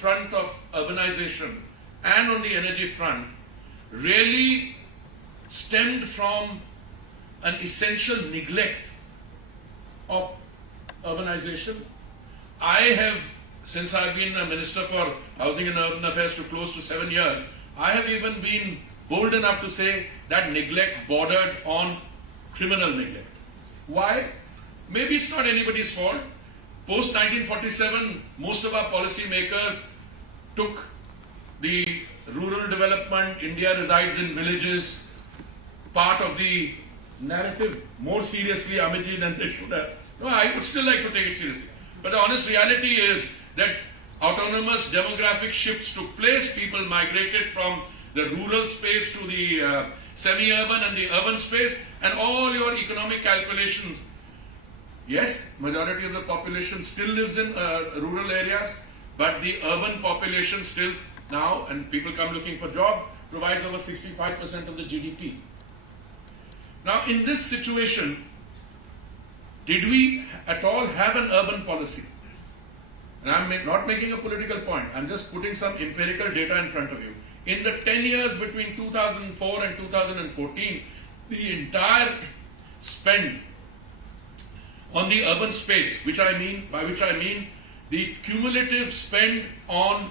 front of urbanization and on the energy front really stemmed from an essential neglect of urbanization. I have, since I've been a Minister for Housing and Urban Affairs to close to 7 years, I have even been bold enough to say that neglect bordered on criminal neglect. Why? Maybe it's not anybody's fault. Post 1947, most of our policy makers took the rural development, India resides in villages, part of the narrative more seriously, Amitji, than they should have. No, I would still like to take it seriously. But the honest reality is that autonomous demographic shifts took place. People migrated from the rural space to the semi-urban and the urban space, and all your economic calculations. Yes, majority of the population still lives in rural areas, but the urban population still now, and people come looking for job, provides over 65% of the GDP. Now, in this situation, did we at all have an urban policy? And I'm not making a political point, I'm just putting some empirical data in front of you. In the 10 years between 2004 and 2014, the entire spend on the urban space, by which I mean the cumulative spend on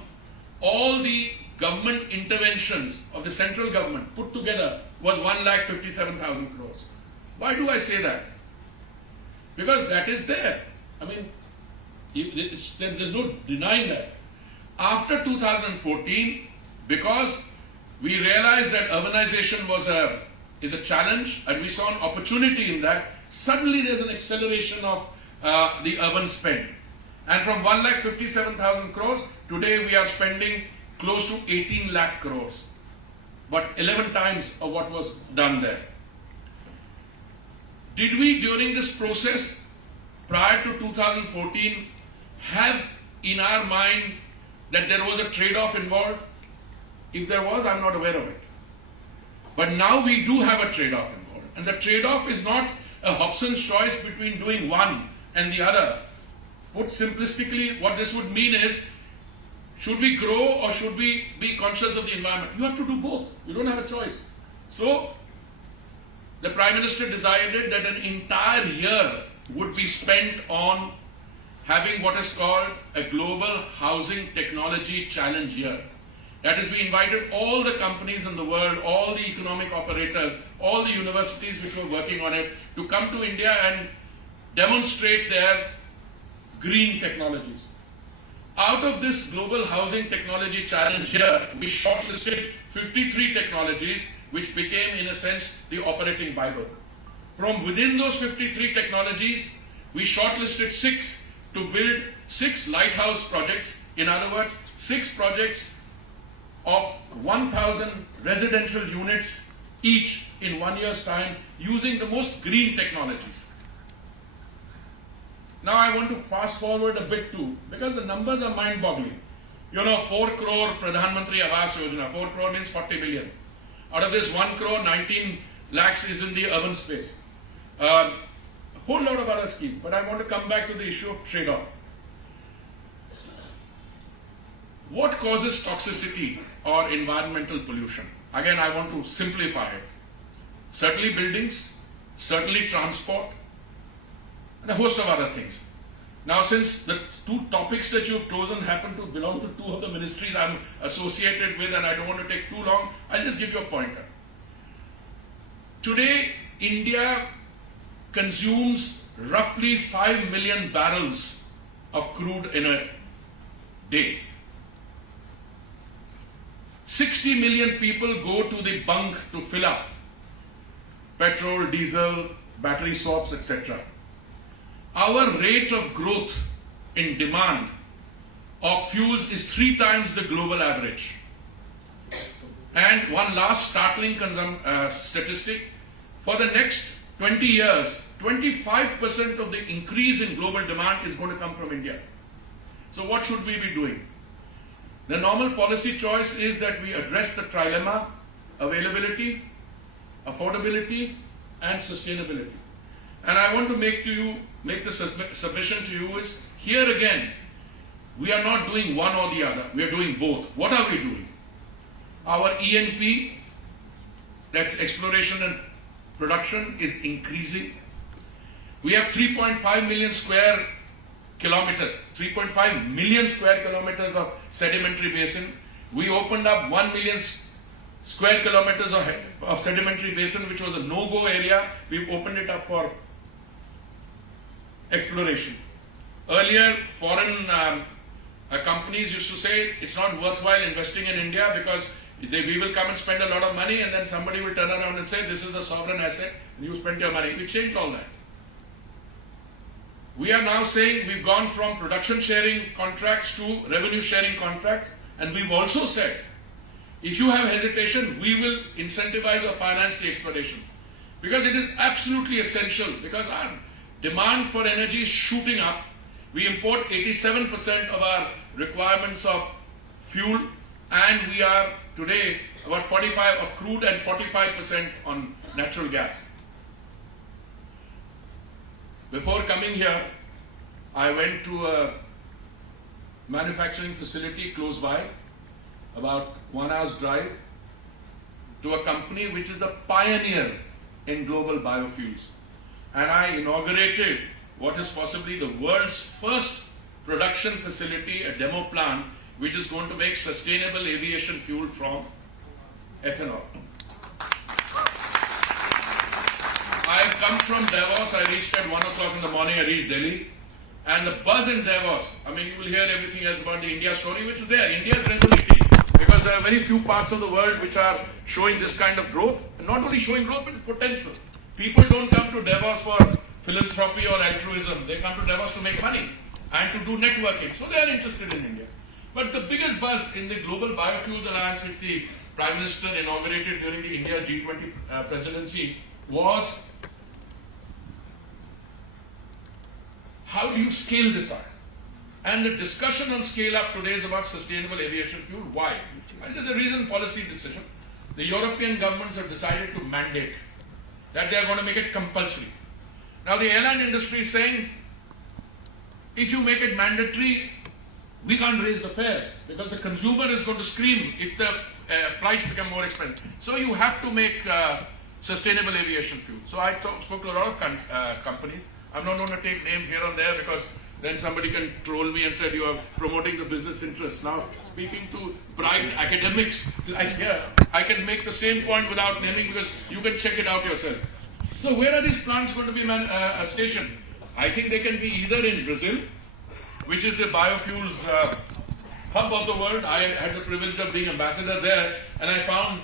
all the government interventions of the central government put together was 1,57,000 crores. Why do I say that? Because that is there. I mean, there's no denying that. After 2014, because we realized that urbanization is a challenge and we saw an opportunity in that, suddenly there's an acceleration of the urban spend. And from 1,57,000 crores, today we are spending close to 18 lakh crores. But 11 times of what was done there. Did we, during this process, prior to 2014, have in our mind that there was a trade-off involved? If there was, I'm not aware of it. But now we do have a trade-off involved. And the trade-off is not a Hobson's choice between doing one and the other. Put simplistically, what this would mean is, should we grow or should we be conscious of the environment? You have to do both. You don't have a choice. So, the Prime Minister decided that an entire year would be spent on having what is called a Global Housing Technology Challenge Year. That is, we invited all the companies in the world, all the economic operators, all the universities which were working on it, to come to India and demonstrate their green technologies. Out of this Global Housing Technology Challenge Year, we shortlisted 53 technologies which became, in a sense, the operating Bible. From within those 53 technologies, we shortlisted 6 to build 6 lighthouse projects. In other words, 6 projects of 1,000 residential units each in 1 year's time using the most green technologies. Now I want to fast forward a bit too, because the numbers are mind-boggling. 4 crore Pradhan Mantri Awas Yojana, 4 crore means 40 million. Out of this 1 crore, 19 lakhs is in the urban space. A whole lot of other schemes, but I want to come back to the issue of trade-off. What causes toxicity or environmental pollution? Again, I want to simplify it. Certainly buildings, certainly transport, and a host of other things. Now, since the 2 topics that you've chosen happen to belong to 2 of the ministries I'm associated with, and I don't want to take too long, I'll just give you a pointer. Today, India consumes roughly 5 million barrels of crude in a day. 60 million people go to the bunk to fill up petrol, diesel, battery swaps, etc. Our rate of growth in demand of fuels is 3 times the global average. And one last startling statistic, for the next 20 years, 25% of the increase in global demand is going to come from India. So what should we be doing? The normal policy choice is that we address the trilemma: availability, affordability, and sustainability. And I want to make the submission to you is, here again, we are not doing one or the other. We are doing both. What are we doing? Our E&P, that's exploration and production, is increasing. We have 3.5 million square kilometers, 3.5 million square kilometers of sedimentary basin. We opened up 1 million square kilometers of sedimentary basin, which was a no-go area. We've opened it up for exploration. Earlier, foreign companies used to say it's not worthwhile investing in India because we will come and spend a lot of money, and then somebody will turn around and say this is a sovereign asset and you spend your money. We changed all that. We are now saying we've gone from production sharing contracts to revenue sharing contracts, and we've also said if you have hesitation, we will incentivize or finance the exploration, because it is absolutely essential, because our demand for energy is shooting up. We import 87% of our requirements of fuel, and we are today about 45% of crude and 45% on natural gas. Before coming here, I went to a manufacturing facility close by, about 1 hour's drive, to a company which is the pioneer in global biofuels. And I inaugurated what is possibly the world's first production facility, a demo plant, which is going to make sustainable aviation fuel from ethanol. I come from Davos. I reached at 1 o'clock in the morning. I reached Delhi. And the buzz in Davos, I mean, you will hear everything else about the India story, which is there. India is resonating, because there are very few parts of the world which are showing this kind of growth. And not only showing growth, but potential. People don't come to Davos for philanthropy or altruism. They come to Davos to make money and to do networking. So they are interested in India. But the biggest buzz in the Global Biofuels Alliance, which the Prime Minister inaugurated during the India G20 presidency, was how do you scale this up? And the discussion on scale up today is about sustainable aviation fuel. Why? And there's a recent policy decision. The European governments have decided to mandate that they are going to make it compulsory. Now the airline industry is saying, if you make it mandatory, we can't raise the fares, because the consumer is going to scream if the flights become more expensive. So you have to make sustainable aviation fuel. So I spoke to a lot of companies. I'm not going to take names here and there, because then somebody can troll me and say you are promoting the business interests. Now, speaking to bright academics like here, I can make the same point without naming, because you can check it out yourself. So where are these plants going to be stationed? I think they can be either in Brazil, which is the biofuels hub of the world. I had the privilege of being ambassador there, and I found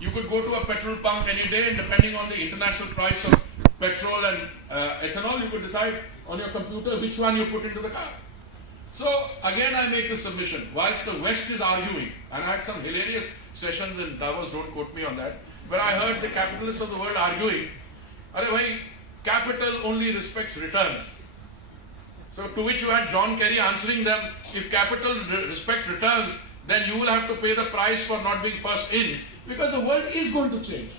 you could go to a petrol pump any day, and depending on the international price of petrol and ethanol, you could decide on your computer which one you put into the car. So again, I make the submission. Whilst the West is arguing, and I had some hilarious sessions in Davos, don't quote me on that, where I heard the capitalists of the world arguing, capital only respects returns. So to which you had John Kerry answering them, if capital respects returns, then you will have to pay the price for not being first in, because the world is going to change.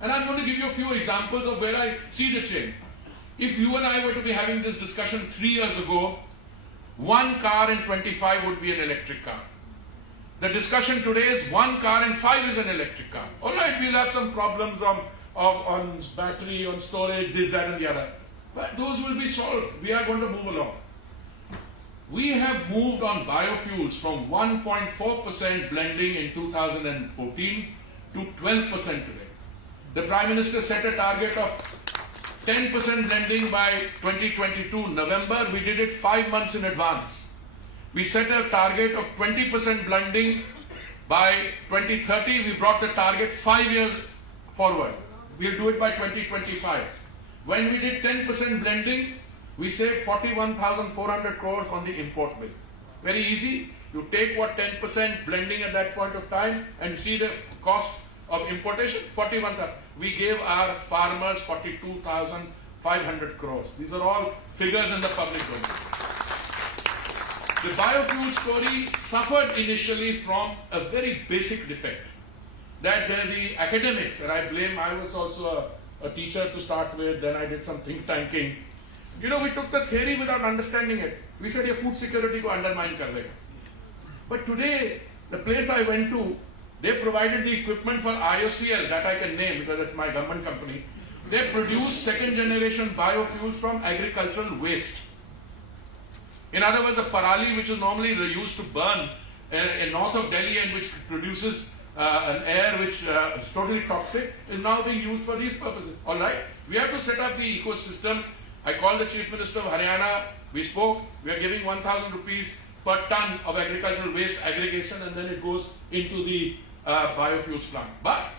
And I'm going to give you a few examples of where I see the change. If you and I were to be having this discussion 3 years ago, 1 car in 25 would be an electric car. The discussion today is 1 car in 5 is an electric car. All right, we'll have some problems on battery, on storage, this, that and the other. But those will be solved. We are going to move along. We have moved on biofuels from 1.4% blending in 2014 to 12% today. The Prime Minister set a target of 10% blending by 2022 November. We did it 5 months in advance. We set a target of 20% blending by 2030. We brought the target 5 years forward. We'll do it by 2025. When we did 10% blending, we saved 41,400 crores on the import bill. Very easy. You take what 10% blending at that point of time and see the cost of importation, 41,000. We gave our farmers 42,500 crores. These are all figures in the public domain. The biofuel story suffered initially from a very basic defect, that the academics, and I was also a teacher to start with, then I did some think tanking. You know, we took the theory without understanding it. We said, "Ye food security ko undermine kar dega." But today, the place I went to, they provided the equipment for IOCL, that I can name because it's my government company. They produce second generation biofuels from agricultural waste. In other words, the parali, which is normally used to burn in north of Delhi and which produces an air which is totally toxic, is now being used for these purposes. All right, we have to set up the ecosystem. I called the Chief Minister of Haryana. We spoke. We are giving 1,000 rupees per ton of agricultural waste aggregation, and then it goes into the biofuels plant. But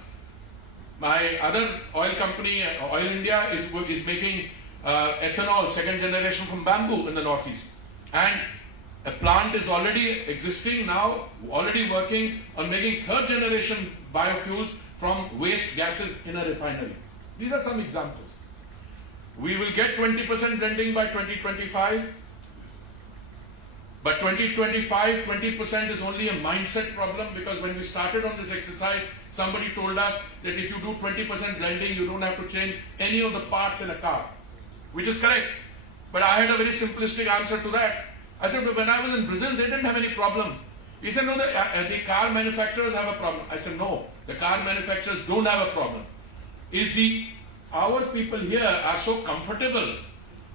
my other oil company, Oil India, is making ethanol second generation from bamboo in the northeast, and a plant is already existing now, already working on making third generation biofuels from waste gases in a refinery. These are some examples. We will get 20% blending by 2025. But 2025, 20% is only a mindset problem, because when we started on this exercise, somebody told us that if you do 20% blending, you don't have to change any of the parts in a car, which is correct. But I had a very simplistic answer to that. I said, but when I was in Brazil, they didn't have any problem. He said, no, the car manufacturers have a problem. I said, no, the car manufacturers don't have a problem. Our people here are so comfortable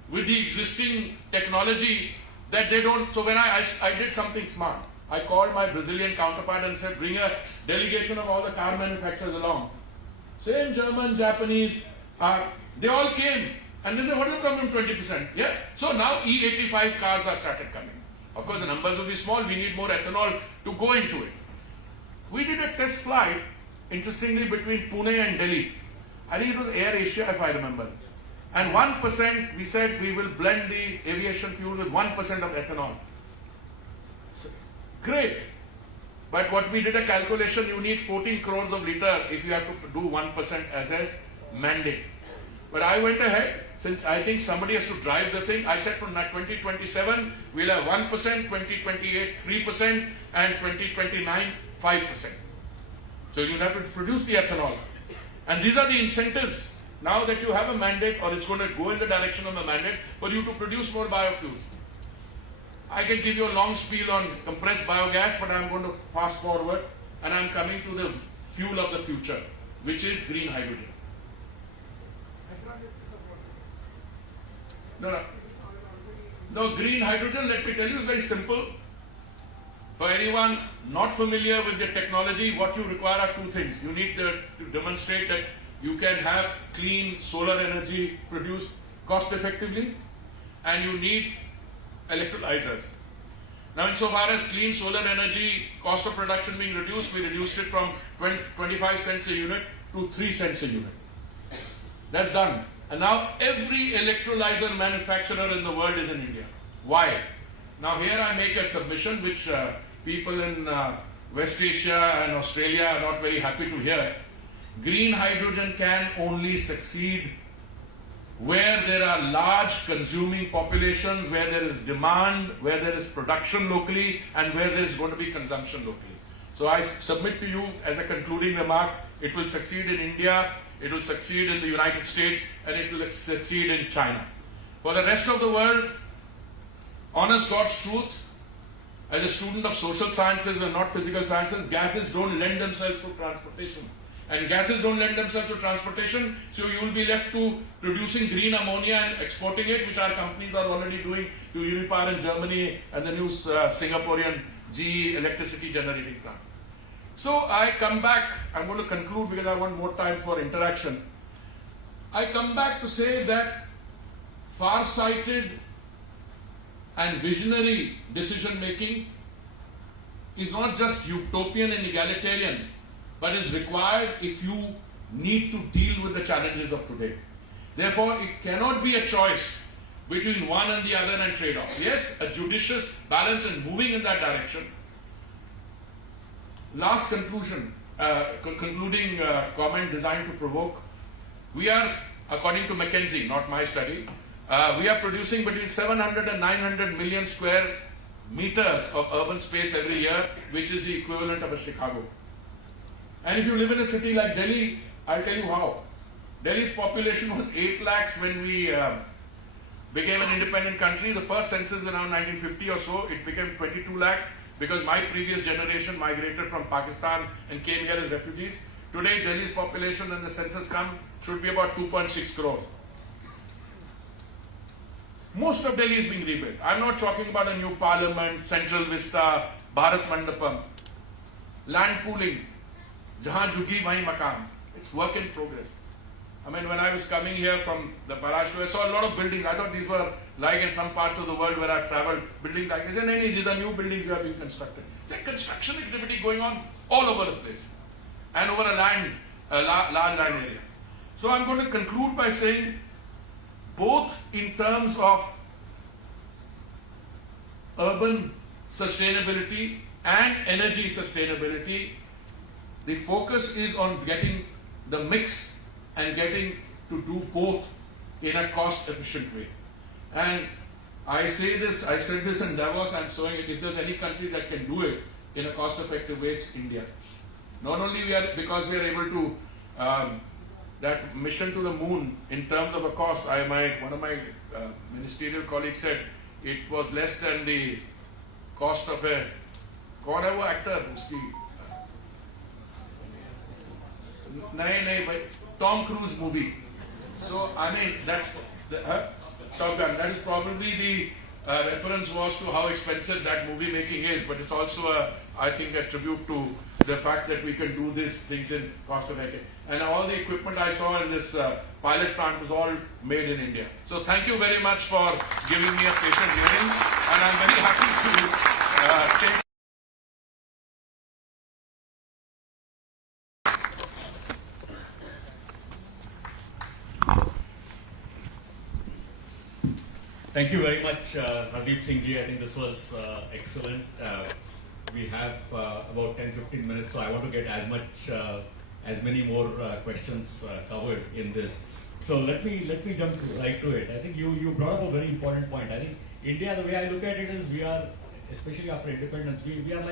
with the existing technology that they don't. So when I did something smart, I called my Brazilian counterpart and said, bring a delegation of all the car manufacturers along. Same German, Japanese, they all came. And they said, what is the problem, 20%? Yeah. So now E85 cars are started coming. Of course, the numbers will be small. We need more ethanol to go into it. We did a test flight, interestingly, between Pune and Delhi. I think it was Air Asia, if I remember. And 1%, we said we will blend the aviation fuel with 1% of ethanol. So, great. But what we did a calculation, you need 14 crores of liter if you have to do 1% as a mandate. But I went ahead, since I think somebody has to drive the thing, I said from 2027, we'll have 1%, 2028, 3%, and 2029, 5%. So you'll have to produce the ethanol. And these are the incentives. Now that you have a mandate, or it's going to go in the direction of a mandate, for you to produce more biofuels. I can give you a long spiel on compressed biogas, but I'm going to fast forward, and I'm coming to the fuel of the future, which is green hydrogen. No, green hydrogen, let me tell you, is very simple. For anyone not familiar with the technology, what you require are two things. You need to demonstrate that you can have clean solar energy produced cost effectively, and you need electrolyzers. Now, insofar as clean solar energy cost of production being reduced, we reduced it from 25 cents a unit to 3 cents a unit. That's done. And now every electrolyzer manufacturer in the world is in India. Why? Now here I make a submission which people in West Asia and Australia are not very happy to hear. Green hydrogen can only succeed where there are large consuming populations, where there is demand, where there is production locally, and where there is going to be consumption locally. So I submit to you as a concluding remark, it will succeed in India, it will succeed in the United States, and it will succeed in China. For the rest of the world, honest God's truth, as a student of social sciences and not physical sciences, gases don't lend themselves to transportation. And gases don't lend themselves to transportation, so you will be left to producing green ammonia and exporting it, which our companies are already doing to Unipower in Germany and the new Singaporean GE electricity generating plant. So I come back, I'm going to conclude because I want more time for interaction. I come back to say that far-sighted and visionary decision making is not just utopian and egalitarian, but is required if you need to deal with the challenges of today. Therefore, it cannot be a choice between one and the other and trade-off. Yes, a judicious balance in moving in that direction. Last conclusion, concluding comment designed to provoke. We are, according to McKinsey, not my study, we are producing between 700 and 900 million square meters of urban space every year, which is the equivalent of a Chicago. And if you live in a city like Delhi, I'll tell you how. Delhi's population was 8 lakhs when we became an independent country. The first census around 1950 or so, it became 22 lakhs because my previous generation migrated from Pakistan and came here as refugees. Today, Delhi's population when the census comes should be about 2.6 crores. Most of Delhi is being rebuilt. I'm not talking about a new parliament, Central Vista, Bharat Mandapam, land pooling, jahan juggi wahi makan. It's work in progress. I mean, when I was coming here from the Parashu, I saw a lot of buildings. I thought these were like in some parts of the world where I've traveled, buildings like this. And these are new buildings that are being constructed. There's construction activity going on all over the place and over a large land area. So I'm going to conclude by saying, both in terms of urban sustainability and energy sustainability, the focus is on getting the mix and getting to do both in a cost-efficient way. And I said this in Davos, I'm saying it, if there's any country that can do it in a cost-effective way, it's India. Not only because we are able to, that mission to the moon in terms of a cost, one of my ministerial colleagues said it was less than the cost of a, कौन है वो actor उसकी नहीं Tom Cruise movie. So I mean that's Top Gun. That is probably the reference was to how expensive that movie making is, but it's also I think a tribute to the fact that we can do these things in cost effective. And all the equipment I saw in this pilot plant was all made in India. So thank you very much for giving me a patient hearing, and I'm very happy to take. Thank you very much, Hardeep Singh ji. I think this was excellent. We have about 10-15 minutes, so I want to get as many more questions covered in this. So let me jump right to it. I think you brought up a very important point. I think India, the way I look at it is, we are, especially after independence, we are like